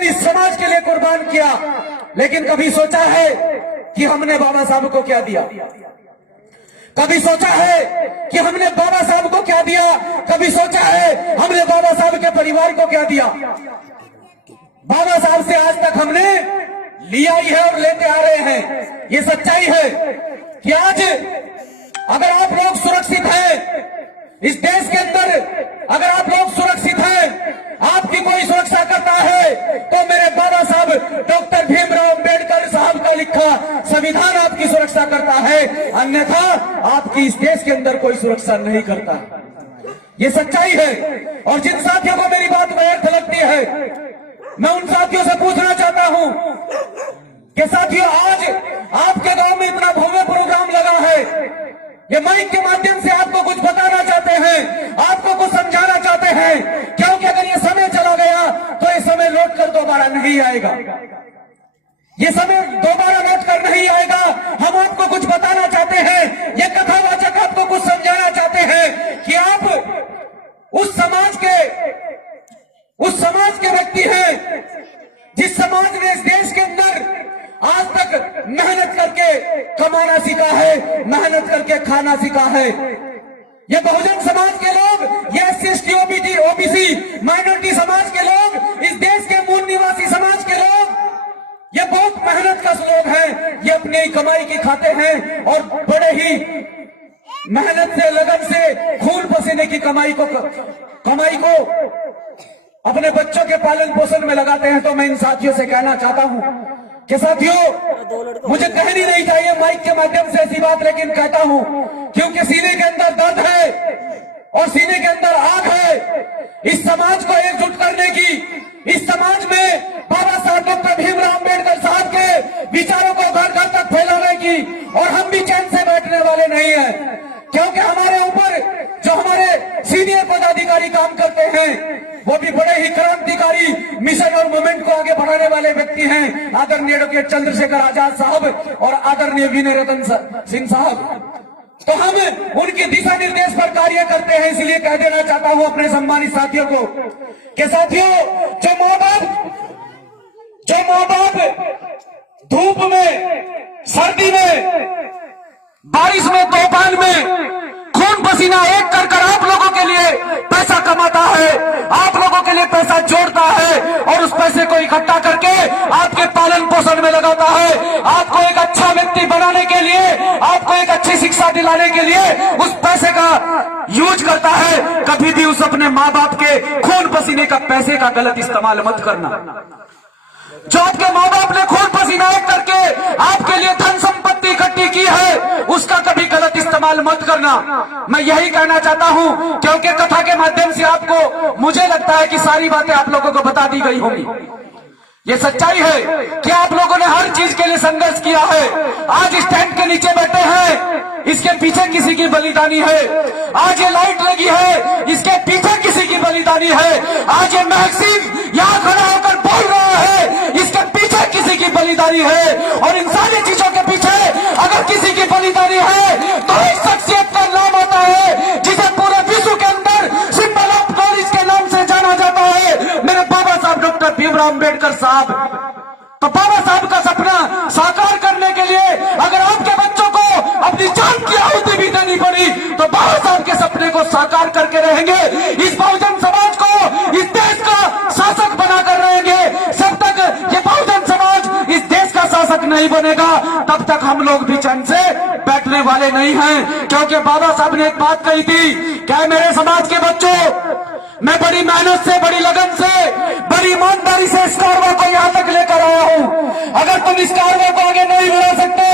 जीवन इस समाज के लिए कुर्बान किया, लेकिन कभी सोचा है कि हमने बाबा साहब को क्या दिया? कभी सोचा है कि हमने बाबा साहब को क्या दिया? कभी सोचा है हमने बाबा साहब के परिवार को क्या दिया? बाबा साहब से आज तक हमने लिया ही है और लेते आ रहे हैं। ये सच्चाई है कि आज अगर आप लोग सुरक्षित हैं इस देश के अंदर, अगर आप लोग सुरक्षित हैं, आपकी कोई सुरक्षा करता है तो मेरे बाबा साहब डॉक्टर भीमराव अंबेडकर साहब का लिखा संविधान आपकी सुरक्षा करता है, अन्यथा आपकी इस देश के अंदर कोई सुरक्षा नहीं करता। ये सच्चाई है। और जिन साथियों को मेरी बात व्यर्थ लगती है, मैं उन साथियों से पूछना चाहता हूं कि साथियों, आज आपके गांव में इतना भव्य प्रोग्राम लगा है, ये माइक के माध्यम से आपको कुछ बताना चाहते हैं, आपको कुछ समझाना चाहते हैं, क्योंकि अगर ये समय चला गया तो ये समय लौट कर दोबारा नहीं आएगा। ये समय दोबारा लौट कर नहीं आएगा। हम आपको कुछ बताना चाहते हैं, ये कथावाचक आपको कुछ समझाना चाहते हैं कि आप उस समाज के व्यक्ति हैं जिस समाज ने इस देश के अंदर आज तक मेहनत करके कमाना सीखा है, मेहनत करके खाना सीखा है। ये बहुजन समाज के लोग, ये SC/ST OBC माइनॉरिटी समाज के लोग, इस देश के मूल निवासी समाज के लोग, ये बहुत मेहनत का लोग हैं। ये अपनी कमाई की खाते हैं और बड़े ही मेहनत से, लगन से, खून पसीने की कमाई को अपने बच्चों के पालन पोषण में लगाते हैं। तो मैं इन साथियों से कहना चाहता हूं कि साथियों, मुझे कहनी नहीं चाहिए माइक के माध्यम से ऐसी बात, लेकिन कहता हूं क्योंकि सीने के अंदर दर्द है और सीने के अंदर आग है। इस समाज को एकजुट करने की, इस समाज में बाबा साहब डॉक्टर भीमराव अंबेडकर साहब के विचारों को घर घर तक फैलाने की, और हम भी चैन से बैठने वाले नहीं हैं, क्योंकि हमारे ऊपर जो हमारे सीनियर पदाधिकारी काम करते हैं वो भी बड़े ही क्रांतिकारी मिशन और मूवमेंट को आगे बढ़ाने वाले व्यक्ति हैं, आदरणीय डॉक्टर चंद्रशेखर आजाद साहब और आदरणीय विनय रतन सिंह साहब। तो हम उनके दिशा निर्देश पर कार्य करते हैं। इसलिए कह देना चाहता हूं अपने सम्मानित साथियों को कि साथियों, जो माँ बाप धूप में, सर्दी में, बारिश में, तूफान में खून पसीना एक कर आप लोगों के लिए पैसा कमाता है, आप लोगों के लिए पैसा जोड़ता है और उस पैसे को इकट्ठा करके आपके पालन पोषण में लगाता है, आपको एक अच्छा व्यक्ति बनाने के लिए, आपको एक अच्छी शिक्षा दिलाने के लिए उस पैसे का यूज करता है। कभी भी उस अपने माँ बाप के खून पसीने का, पैसे का गलत इस्तेमाल मत करना। जो आपके माँ बाप ने खून पसीना एक करके आपके लिए धन संपत्ति इकट्ठी की है, उसका कभी गलत इस्तेमाल मत करना। मैं यही कहना चाहता हूं, क्योंकि कथा के माध्यम से आपको, मुझे लगता है कि सारी बातें आप लोगों को बता दी गई होंगी। ये सच्चाई है कि आप लोगों ने हर चीज के लिए संघर्ष किया है। आज इस टेंट के नीचे बैठे हैं, इसके पीछे किसी की बलिदानी है। आज ये लाइट लगी है, इसके पीछे किसी की बलिदानी है। आज ये महसिन यहाँ खड़ा होकर बोल रहा है, इसके पीछे किसी की बलिदानी है। और इन सारी चीजों के पीछे अगर किसी की बलिदानी है तो इस शख्सियत का नाम आता है जिसे पूरे विश्व के अंदर सिंबल ऑफ नॉलेज के नाम से जाना जाता है, मेरे बाबा साहब डॉक्टर भीमराव अंबेडकर साहब। तो बाबा साहब का सपना साकार करने के लिए अगर आपके बच्चों को अपनी जान की आहुति भी देनी पड़ी तो बाबा साहब के सपने को साकार करके रहेंगे। इस बहुजन समाज को इस देश का शासक बनाकर रहेंगे। जब तक ये बहुजन समाज इस देश का शासक नहीं बनेगा तब तक हम लोग भी चैन से बैठने वाले नहीं हैं, क्योंकि बाबा साहब ने एक बात कही थी, क्या मेरे समाज के बच्चों, मैं बड़ी मेहनत से, बड़ी लगन से, बड़ी ईमानदारी से इस कारवां को यहाँ तक लेकर आया हूँ। अगर तुम इस कारवां को आगे नहीं बढ़ा सकते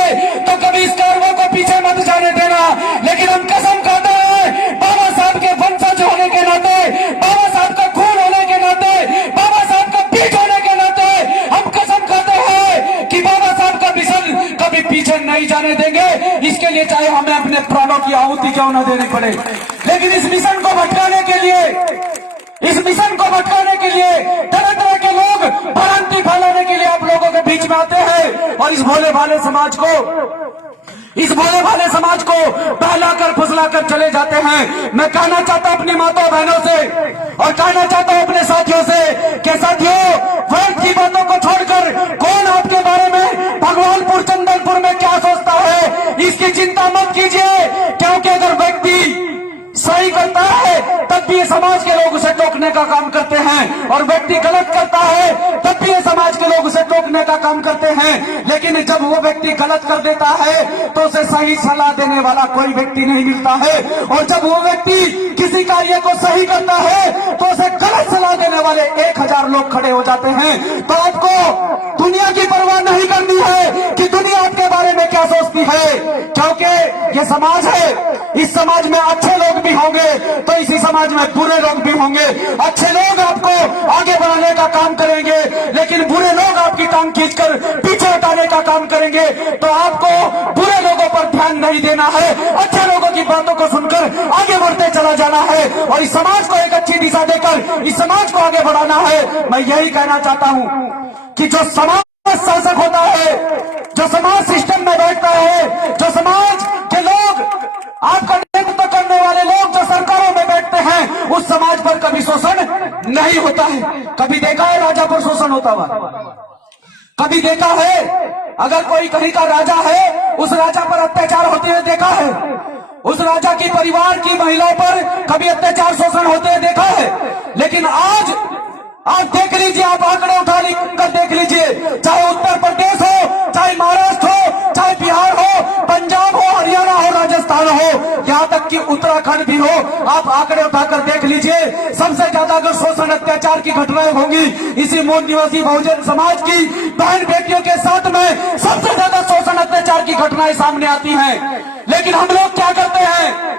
तो कभी इस कारवां को पीछे मत जाने देना। लेकिन हम कसम खाते हैं, बाबा साहब के वंशज होने के नाते, बाबा साहब का खून होने के नाते, बाबा साहब का बीज होने के नाते हम कसम खाते हैं कि बाबा साहब का मिशन कभी पीछे नहीं जाने देंगे। इसके लिए चाहे हमें अपने प्राणों की आहुति क्यों न देनी पड़े, लेकिन इस मिशन को भटकाने के लिए, इस मिशन को भटकाने के लिए तरह तरह के लोग भ्रांति फैलाने के लिए आप लोगों के बीच में आते हैं और इस भोले भाले समाज को बहलाकर फुसलाकर चले जाते हैं। मैं कहना चाहता हूं अपनी माताओं बहनों से और कहना चाहता हूं अपने साथियों से कि साथियों, वर्ग की बातों को छोड़कर कौन आपके बारे में भगवानपुर चंदनपुर में क्या सोचता है, इसकी चिंता मत कीजिए। क्योंकि अगर व्यक्ति सही करता है तब भी ये समाज के लोग उसे टोकने का काम करते हैं, और व्यक्ति गलत करता है तब भी ये समाज के लोग उसे टोकने का काम करते हैं। लेकिन जब वो व्यक्ति गलत कर देता है तो उसे सही सलाह देने वाला कोई व्यक्ति नहीं मिलता है, और जब वो व्यक्ति किसी कार्य को सही करता है तो उसे गलत सलाह देने वाले 1000 लोग खड़े हो जाते हैं। तो आपको दुनिया की परवाह नहीं करनी है कि दुनिया आपके बारे में क्या सोचती है, क्योंकि ये समाज है, इस समाज में अच्छे लोग भी होंगे तो इसी समाज में बुरे लोग भी होंगे। अच्छे लोग आपको आगे बढ़ाने का काम करेंगे, लेकिन बुरे लोग आपकी टांग खींचकर पीछे हटाने का काम करेंगे। तो आपको बुरे लोगों पर ध्यान नहीं देना है, अच्छे लोगों की बातों को सुनकर आगे बढ़ते चला जाना है, और इस समाज को एक अच्छी दिशा देकर इस समाज को आगे बढ़ाना है। मैं यही कहना चाहता हूं कि जो समाज शासक होता है, जो समाज सिस्टम में बैठता है, जो समाज के लोग, आपका नेतृत्व करने वाले लोग जो सरकारों में बैठते हैं, उस समाज पर कभी शोषण नहीं होता है। कभी देखा है राजा पर शोषण होता हुआ? कभी देखा है? अगर कोई कहीं का राजा है, उस राजा पर अत्याचार होते हुए देखा है? उस राजा की परिवार की महिलाओं पर कभी अत्याचार शोषण होते हुए देखा है? लेकिन आज आप देख लीजिए, आप आंकड़े उठा कर देख लीजिए, चाहे उत्तर प्रदेश हो, चाहे महाराष्ट्र हो, चाहे बिहार हो, पंजाब हो, हरियाणा हो, राजस्थान हो, यहाँ तक कि उत्तराखंड भी हो, आप आंकड़े उठाकर देख लीजिए, सबसे ज्यादा अगर शोषण अत्याचार की घटनाएं होंगी इसी मूल निवासी बहुजन समाज की बहन बेटियों के साथ में सबसे ज्यादा शोषण अत्याचार की घटनाएं सामने आती हैं। लेकिन हम लोग क्या करते हैं?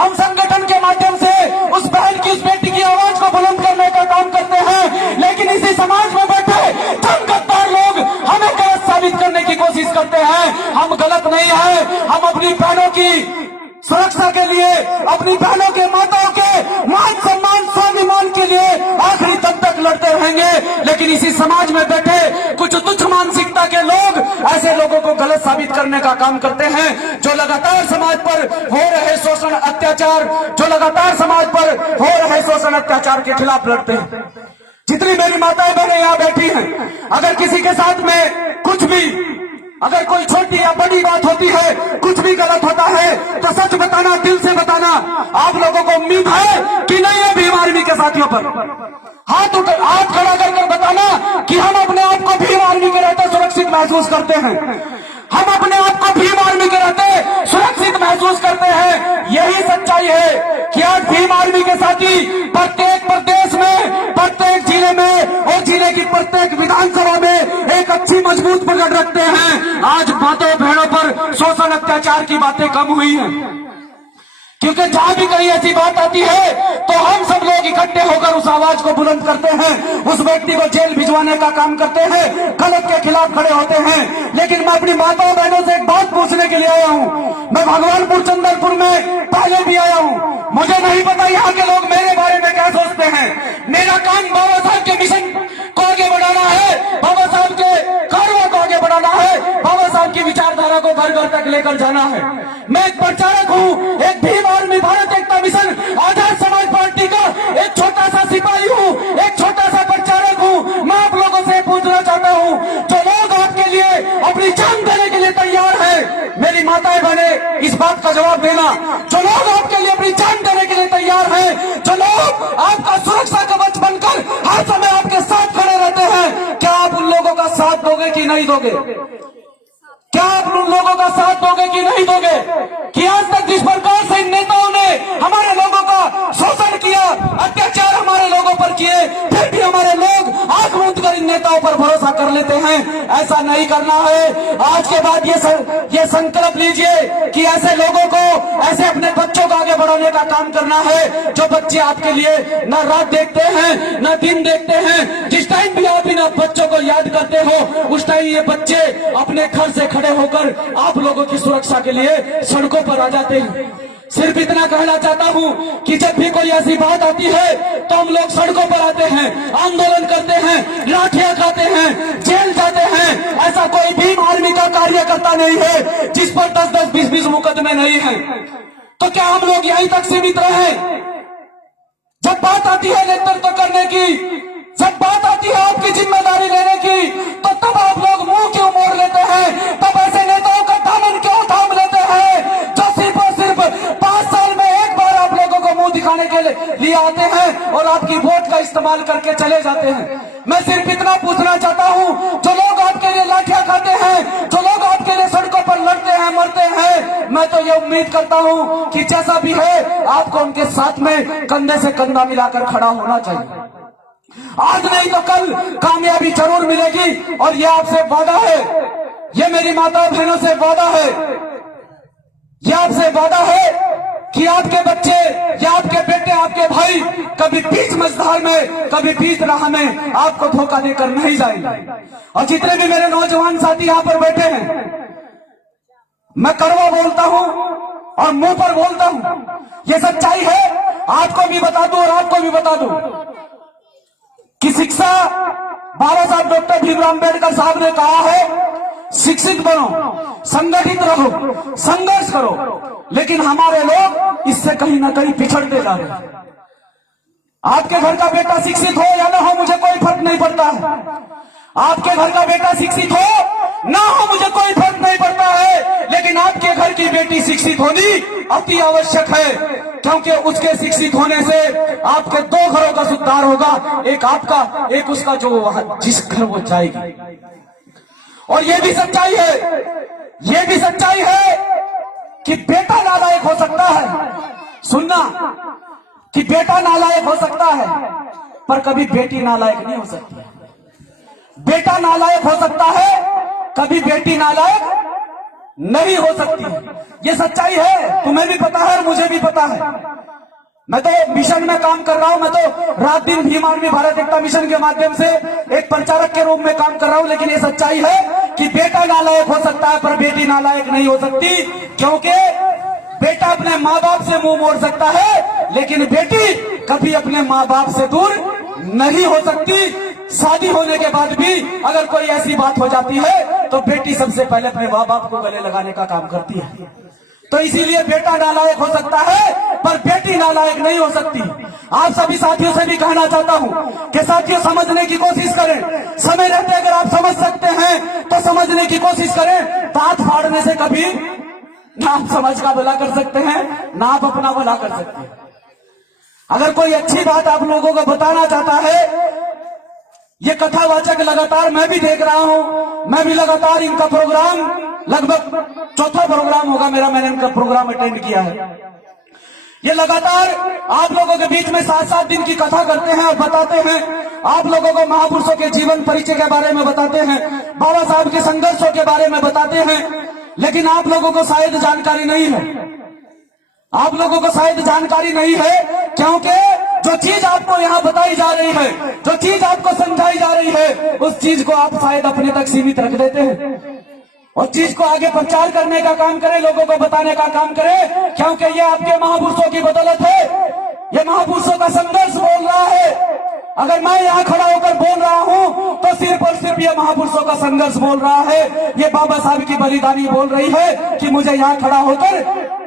हम संगठन के माध्यम से उस बहन की, उस बेटी की आवाज को बुलंद करने का काम करते हैं, लेकिन इसी समाज में बैठे चंद गद्दार लोग हमें गलत साबित करने की कोशिश करते हैं। हम गलत नहीं है, हम अपनी बहनों की सुरक्षा के लिए, अपनी बहनों के, माताओं के मान सम्मान स्वाभिमान के लिए आखिरी दम तक लड़ते रहेंगे। लेकिन इसी समाज में बैठे कुछ तुच्छ मानसिकता के लोग ऐसे लोगों को गलत साबित करने का काम करते हैं, जो लगातार समाज पर हो रहे शोषण अत्याचार, के खिलाफ लड़ते हैं। जितनी मेरी माताएं बहनें यहाँ बैठी हैं, अगर किसी के साथ में कुछ भी, अगर कोई छोटी या बड़ी बात होती है, कुछ भी गलत होता है, तो सच बताना, दिल से बताना। आप लोगों को उम्मीद है कि नहीं है भीम आर्मी के साथियों पर हाथ खड़ा कर बताना कि हम अपने आप को भीम आर्मी के रहते सुरक्षित महसूस करते हैं। हम अपने आप को भीम आर्मी के रहते सुरक्षित महसूस करते हैं। यही सच्चाई है कि आज भीम आर्मी के साथी प्रत्येक प्रदेश में, प्रत्येक जिले में और जिले की प्रत्येक विधानसभा में एक अच्छी मजबूत पकड़ रखते हैं। आज माताओं बहनों पर शोषण अत्याचार की बातें कम हुई हैं, क्योंकि जहां भी कहीं ऐसी बात आती है तो हम सब लोग इकट्ठे होकर उस आवाज को बुलंद करते हैं, उस व्यक्ति को जेल भिजवाने का काम करते हैं, गलत के खिलाफ खड़े होते हैं। लेकिन मैं अपनी माताओं बहनों से एक बात पूछने के लिए आया हूं। मैं भगवानपुर चंदनपुर में पहले भी आया हूं, मुझे नहीं पता यहाँ के लोग मेरे बारे में क्या सोचते हैं। मेरा काम बाबा साहब के मिशन को आगे बढ़ाना है, बाबा साहब के कार्यों को आगे बढ़ाना है, बाबा साहब की विचारधारा को घर घर तक लेकर जाना है। मैं एक प्रचारक हूँ, एक भीम आर्मी भारत एकता मिशन आजाद समाज पार्टी का एक छोटा सा सिपाही हूँ, एक छोटा सा प्रचारक हूँ। मैं आप लोगों से पूछना चाहता हूँ, जो लोग आपके लिए अपनी जान देने के लिए तैयार है, मेरी माताएं बहनें इस बात का जवाब देना, जो लोग आपके लिए अपनी जान देने के लिए तैयार है, जो लोग आपका सुरक्षा कवच बनकर हर समय आपके साथ खड़े रहते हैं, क्या आप उन लोगों का साथ दोगे कि नहीं दोगे? क्या आप उन लोगों का साथ दोगे कि नहीं दोगे? कि आज तक जिस प्रकार से इन नेताओं ने हमारे लोगों का शोषण किया, अत्याचार हमारे लोगों पर किए, फिर भी हमारे लोग आंख मूंद कर इन नेताओं पर भरोसा कर लेते हैं। ऐसा नहीं करना है। आज के बाद ये संकल्प लीजिए कि ऐसे लोगों को, ऐसे अपने बच्चों को आगे बढ़ाने का काम करना है, जो बच्चे आपके लिए न रात देखते हैं न दिन देखते हैं। जिस टाइम भी आप इन बच्चों को याद करते हो, उस टाइम ये बच्चे अपने घर से खड़े होकर आप लोगों की सुरक्षा के लिए सड़कों पर आ जाते हैं। सिर्फ इतना कहना चाहता हूं कि जब भी कोई ऐसी बात आती है तो हम लोग सड़कों पर आते हैं, आंदोलन करते हैं, लाठियां खाते हैं, जेल जाते हैं। ऐसा कोई भीम आर्मी का कार्यकर्ता नहीं है जिस पर 10-10, 20-20 मुकदमे नहीं है। तो क्या हम लोग यहीं तक सीमित रहे? जब बात आती है नेतृत्व करने की, जब बात आती है आपकी जिम्मेदारी लेने की, तो तब आप लोग मुंह क्यों मोड़ लेते हैं? तब ऐसे नेताओं का दामन क्यों थाम लेते हैं जो सिर्फ और सिर्फ 5 साल में एक बार आप लोगों को मुंह दिखाने के लिए आते हैं और आपकी वोट का इस्तेमाल करके चले जाते हैं। मैं सिर्फ इतना पूछना चाहता हूं, जो लोग आपके लिए लाठियां खाते हैं, जो लोग आपके लिए सड़कों पर लड़ते हैं, मरते हैं, मैं तो ये उम्मीद करता हूं कि जैसा भी है आपको उनके साथ में कंधे से कंधा मिलाकर खड़ा होना चाहिए। आज नहीं तो कल कामयाबी जरूर मिलेगी और ये आपसे वादा है, ये मेरी माता बहनों से वादा है, ये आपसे वादा है कि आपके बच्चे या आपके बेटे, आपके भाई कभी बीच मझधार में, कभी बीच राह में आपको धोखा देकर नहीं जाएंगे। और जितने भी मेरे नौजवान साथी यहाँ पर बैठे हैं, मैं कड़वा बोलता हूँ और मुंह पर बोलता हूँ, ये सच्चाई है। आपको भी बता दूं और आपको भी बता दूं कि शिक्षा, बाबा साहब डॉक्टर भीमराव अम्बेडकर साहब ने कहा है, शिक्षित बनो, संगठित रहो, संघर्ष करो। लेकिन हमारे लोग इससे कहीं ना कहीं पिछड़ते जा रहे हैं। आपके घर का बेटा शिक्षित हो या ना हो, मुझे कोई फर्क नहीं पड़ता है। आपके घर का बेटा शिक्षित हो ना हो, मुझे कोई फर्क नहीं पड़ता है। लेकिन आपके घर की बेटी शिक्षित होनी अति आवश्यक है, क्योंकि उसके शिक्षित होने से आपके 2 घरों का सुधार होगा, एक आपका, एक उसका, जो वहां जिस घर वो जाएगी। और ये भी सच्चाई है, ये भी सच्चाई है कि बेटा नालायक हो सकता है, सुनना, कि बेटा नालायक हो सकता है पर कभी बेटी नालायक नहीं हो सकती। बेटा नालायक हो सकता है, कभी बेटी नालायक नहीं हो सकती। ये सच्चाई है, तुम्हें भी पता है और मुझे भी पता है। मैं तो मिशन में काम कर रहा हूं, मैं तो रात दिन भीम आर्मी भारत एकता मिशन के माध्यम से एक प्रचारक के रूप में काम कर रहा हूं। लेकिन ये सच्चाई है कि बेटा नालायक हो सकता है पर बेटी नालायक नहीं हो सकती, क्योंकि बेटा अपने माँ बाप से मुंह मोड़ सकता है, लेकिन बेटी कभी अपने माँ बाप से दूर नहीं हो सकती। शादी होने के बाद भी अगर कोई ऐसी बात हो जाती है तो बेटी सबसे पहले अपने माँ बाप को गले लगाने का काम करती है। तो इसीलिए बेटा नालायक हो सकता है पर बेटी नालायक नहीं हो सकती। आप सभी साथियों से भी कहना चाहता हूं कि साथियों, समझने की कोशिश करें। समय रहते अगर आप समझ सकते हैं तो समझने की कोशिश करें। दांत फाड़ने से कभी ना आप समाज का भला कर सकते हैं, ना आप अपना भला कर सकते हैं। अगर कोई अच्छी बात आप लोगों को बताना चाहता है, ये कथावाचक लगातार मैं भी देख रहा हूं, मैं भी लगातार इनका प्रोग्राम, लगभग 4था प्रोग्राम होगा मेरा, मैंने इनका प्रोग्राम अटेंड किया है। ये लगातार आप लोगों के बीच में 7-7 दिन की कथा करते हैं और बताते हैं, आप लोगों को महापुरुषों के जीवन परिचय के बारे में बताते हैं, बाबा साहब के संघर्षों के बारे में बताते हैं। लेकिन आप लोगों को शायद जानकारी नहीं है, आप लोगों को शायद जानकारी नहीं है, क्योंकि जो चीज आपको यहाँ बताई जा रही है, जो चीज आपको समझाई जा रही है, उस चीज को आप शायद अपने तक सीमित रख देते हैं और चीज को आगे प्रचार करने का काम करें, लोगों को बताने का काम करें, क्योंकि ये आपके महापुरुषों की बदौलत है, ये महापुरुषों का संघर्ष बोल रहा है। अगर मैं यहाँ खड़ा होकर बोल रहा हूँ तो सिर्फ और सिर्फ ये महापुरुषों का संघर्ष बोल रहा है, ये बाबा साहब की बलिदानी बोल रही है कि मुझे यहाँ खड़ा होकर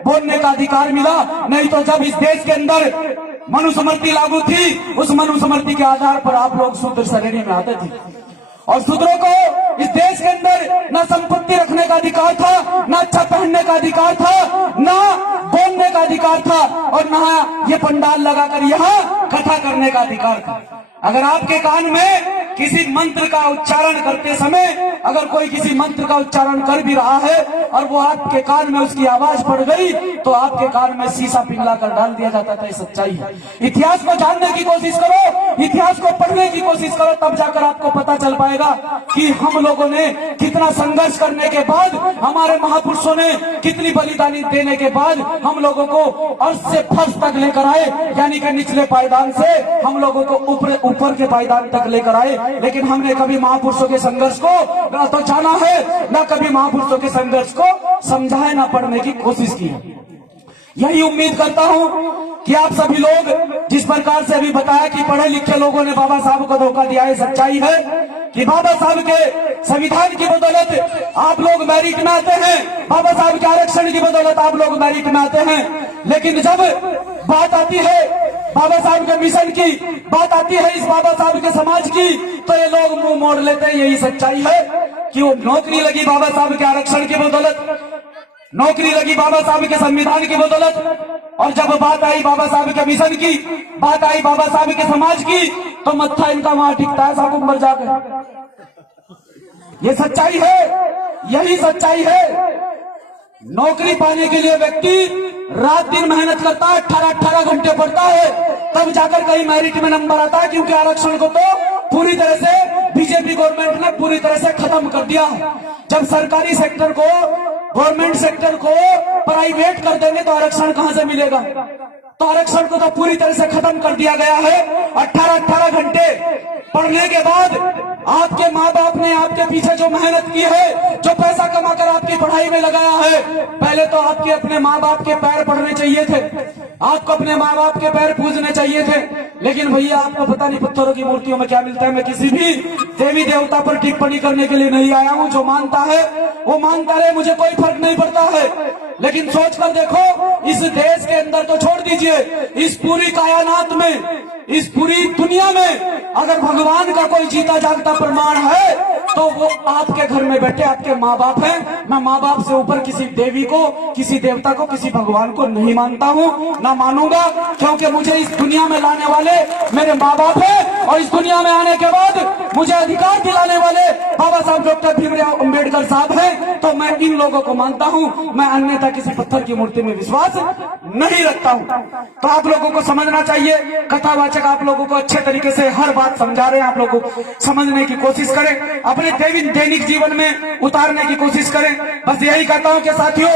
बोलने का अधिकार मिला। नहीं तो जब इस देश के अंदर मनुस्मृति लागू थी, उस मनुस्मृति के आधार पर आप लोग शूद्र श्रेणी में आते थे और शूद्रों को इस देश के अंदर न संपत्ति रखने का अधिकार था, न अच्छा पहनने का अधिकार था, न बोलने का अधिकार था और न ये पंडाल लगाकर यहाँ कथा करने का अधिकार था। अगर आपके कान में किसी मंत्र का उच्चारण करते समय अगर कोई किसी मंत्र का उच्चारण कर भी रहा है और वो आपके कान में उसकी आवाज पड़ गई तो आपके कान में शीशा पिघला कर डाल दिया जाता था। ये सच्चाई है। इतिहास को जानने की कोशिश करो, इतिहास को पढ़ने की कोशिश करो, तब जाकर आपको पता चल पाएगा कि हम लोगों ने कितना संघर्ष करने के बाद, हमारे महापुरुषों ने कितनी बलिदानी देने के बाद हम लोगों को अर्श से फर्श तक लेकर आए, यानी कि निचले पायदान से हम लोगों को ऊपर के पायदान तक लेकर आए। लेकिन हमने कभी महापुरुषों के संघर्ष को ना तो जाना है, ना कभी महापुरुषों के संघर्ष को समझा है, ना पढ़ने की कोशिश की है। यही उम्मीद करता हूं कि आप सभी लोग, जिस प्रकार से अभी बताया कि पढ़े लिखे लोगों ने बाबा साहब को धोखा दिया है, सच्चाई है कि बाबा साहब के संविधान की बदौलत आप लोग मेरिट में आते हैं, बाबा साहब के आरक्षण की बदौलत आप लोग मेरिट में आते हैं। लेकिन जब बात आती है बाबा साहब के मिशन की बात आती है, इस बाबा साहब के समाज की, तो ये लोग मुंह मोड़ लेते हैं। यही सच्चाई है कि वो नौकरी लगी बाबा साहब के आरक्षण की बदौलत, नौकरी लगी बाबा साहब के संविधान की बदौलत, और जब बात आई बाबा साहब के मिशन की, बात आई बाबा साहब के समाज की, तो मत्था इनका वहां टिकता है साहब ऊपर जाकर। ये सच्चाई है, यही सच्चाई है। नौकरी पाने के लिए व्यक्ति रात दिन मेहनत करता है, 18 घंटे पढ़ता है, तब जाकर कहीं मेरिट में नंबर आता है, क्योंकि आरक्षण को तो पूरी तरह से बीजेपी गवर्नमेंट ने पूरी तरह से खत्म कर दिया। जब सरकारी सेक्टर को, गवर्नमेंट सेक्टर को प्राइवेट कर देंगे तो आरक्षण कहां से मिलेगा? तो आरक्षण को तो पूरी तरह से खत्म कर दिया गया है। 18 घंटे पढ़ने के बाद आपके माँ बाप ने आपके पीछे जो मेहनत की है, जो पैसा कमाकर आपकी पढ़ाई में लगाया है, पहले तो आपके अपने माँ बाप के पैर पड़ने चाहिए थे, आपको अपने माँ बाप के पैर पूजने चाहिए थे। लेकिन भैया आपको पता नहीं पत्थरों की मूर्तियों में क्या मिलता है। मैं किसी भी देवी देवता पर टिप्पणी करने के लिए नहीं आया हूँ। जो मानता है वो मानता रहे, मुझे कोई फर्क नहीं पड़ता है। लेकिन सोच कर देखो, इस देश के अंदर तो छोड़ दीजिए, इस पूरी कायनात में, इस पूरी दुनिया में अगर भगवान का कोई जीता जागता प्रमाण है तो वो आपके घर में बैठे आपके माँ बाप हैं। मैं माँ बाप से ऊपर किसी देवी को, किसी देवता को, किसी भगवान को नहीं मानता हूँ, ना मानूंगा, क्योंकि मुझे इस दुनिया में लाने वाले मेरे माँ बाप हैं, और इस दुनिया में आने के बाद मुझे अधिकार दिलाने वाले बाबा साहब डॉक्टर भीमराव अम्बेडकर साहब हैं। तो मैं इन लोगों को मानता हूँ, मैं अन्यथा किसी पत्थर की मूर्ति में विश्वास नहीं रखता हूँ। तो आप लोगों को समझना चाहिए, कथावाचक आप लोगों को अच्छे तरीके से हर बात समझा रहे हैं, आप लोगों को समझने की कोशिश करें, अपने दैनिक जीवन में उतारने की कोशिश करें। बस यही कहता हूं कि साथियों,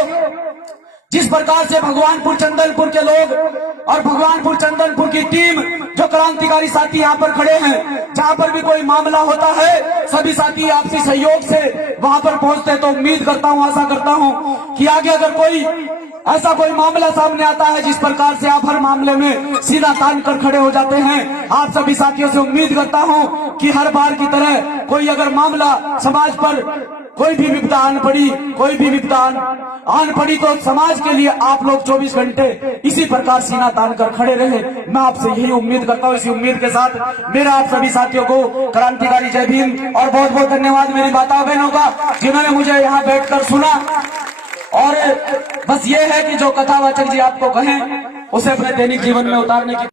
जिस प्रकार से भगवानपुर चंदनपुर के लोग और भगवानपुर चंदनपुर की टीम, जो क्रांतिकारी साथी यहाँ पर खड़े हैं, जहाँ पर भी कोई मामला होता है सभी साथी आपसी सहयोग से वहां पर पहुंचते हैं, तो उम्मीद करता हूँ, आशा करता हूँ कि आगे अगर कोई ऐसा कोई मामला सामने आता है, जिस प्रकार से आप हर मामले में सीधा तान कर खड़े हो जाते हैं, आप सभी साथियों से उम्मीद करता हूं कि हर बार की तरह कोई अगर मामला समाज पर कोई भी विपदा आन पड़ी, कोई भी विपदा आन पड़ी, तो समाज के लिए आप लोग 24 घंटे इसी प्रकार सीना तान कर खड़े रहे। मैं आपसे यही उम्मीद करता हूँ। इसी उम्मीद के साथ मेरा आप सभी साथियों को क्रांतिकारी जय भीम, और बहुत बहुत धन्यवाद मेरी माता बहनों का, जिन्होंने मुझे यहाँ बैठकर सुना। और बस ये है कि जो कथावाचक जी आपको कहें उसे अपने दैनिक जीवन में उतारने की